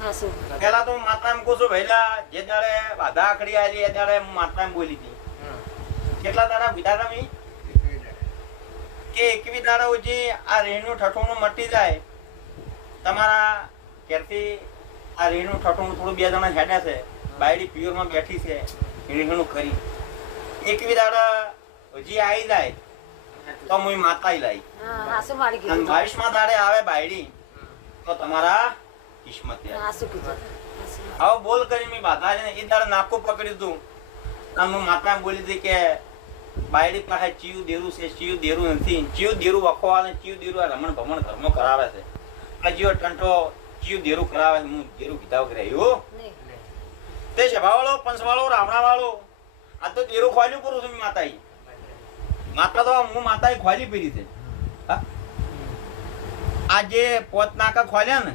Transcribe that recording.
પેલા તો માતા એમ કહું છું ભઈલા જે દાડે બાધા આખડી આલી એ દાડે માતા એમ બોલી હતી કેટલા દાડા બીધા તમે કે 21 દાડા ઉજી આ રેણું ઠઠોણું મટી જાય તમારા ઘેરથી આ રેણું ઠઠોણું થોડું 2 જણા હેડ્યા છે બાયડી પિયરમાં બેઠી છે રેણું ખરી 21 દાડા હજી આવી જાય તો હું માતા લાવી 22મા દાડે આવે બાયડી તો તમારા કિસ્મત હવે બોલ કરી મેં બાધા એ દાડે નાકું પકડી દઉં અને હું માતા બોલી હતી કે બાયડી પાસે ચીયું દેરું છે ચીયું દેરું નથી ચીયું દેરું વખવા ને ચીયું દેરું આ રમણ ભમણ ઘરમાં કરાવે છે હજીઓ ટંટો ચીયું દેરું કરાવે હું દેરું કીધા વગર રહ્યું તે સભાવાળો પંચવાળો રાવણાવાળો આ તો દેરું ખોલ્યું કરું છું માતાએ માતા તો હું માતાએ ખોલી પીરી છે આ જે પોત નાકા ખોલ્યા ને